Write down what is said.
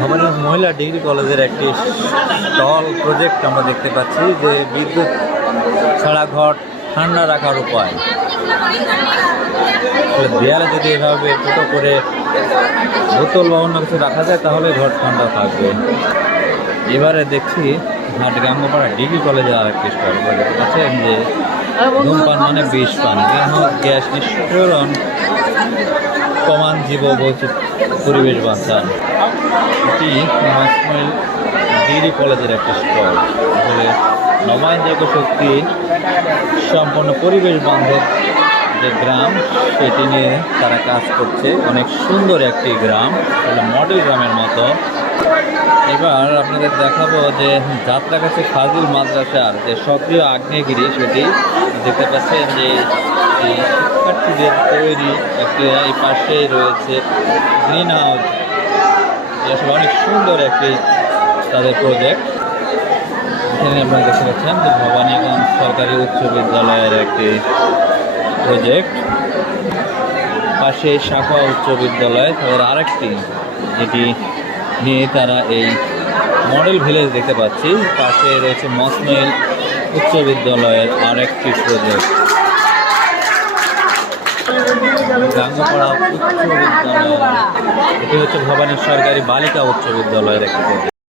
ভবানী মহিলা ডিগ্রি কলেজের একটি স্টল প্রজেক্ট আমরা দেখতে পাচ্ছি, যে বিদ্যুৎ ছাড়া ঘর ঠান্ডা রাখার উপায়। দেয়ালে যদি এভাবে ছোটো করে বোতল বা অন্য কিছু রাখা যায় তাহলে ঘর ঠান্ডা থাকবে। এবারে দেখছি গাঙ্গপাড়া ডিগ্রি কলেজে আর একটি স্টল দেখতে পাচ্ছেন, যে ধূমপান মানে বিষ পান, গ্যাস নিঃসরণ কমান, জীব পরিবেশ বাঁচান। এটি মসমিল ডিগ্রি কলেজের একটি স্টল। আসলে নবায়নযোগ্য শক্তি সম্পন্ন পরিবেশ বান্ধব যে গ্রাম, সেটি নিয়ে তারা কাজ করছে। অনেক সুন্দর একটি গ্রাম, মডেল গ্রামের মতো। এবার আপনাদের দেখাবো যে যাত্রাগাছি ফাজিল মাদ্রাসার যে সক্রিয় আগ্নেয়গিরি, সেটি দেখতে পাচ্ছেন যে শিক্ষার্থীদের তৈরি একটি, এই পাশেই রয়েছে গ্রিন হাউস। আসলে অনেক সুন্দর একটি তাদের প্রজেক্ট। এখানে আপনারা দেখতে পাচ্ছেন যে ভবানীগঞ্জ সরকারি উচ্চ বিদ্যালয়ের একটি প্রজেক্ট। পাশে শাখা উচ্চ বিদ্যালয় তাদের আরেকটি, যেটি নিয়ে তারা এই মডেল ভিলেজ দেখতে পাচ্ছি। পাশে রয়েছে মসমিল উচ্চ বিদ্যালয়ের আরেকটি প্রজেক্ট। গাঙ্গপাড়া উচ্চ বিদ্যালয়, এটি হচ্ছে ভবানী সরকারি বালিকা উচ্চ বিদ্যালয়ের একটি প্রজেক্ট।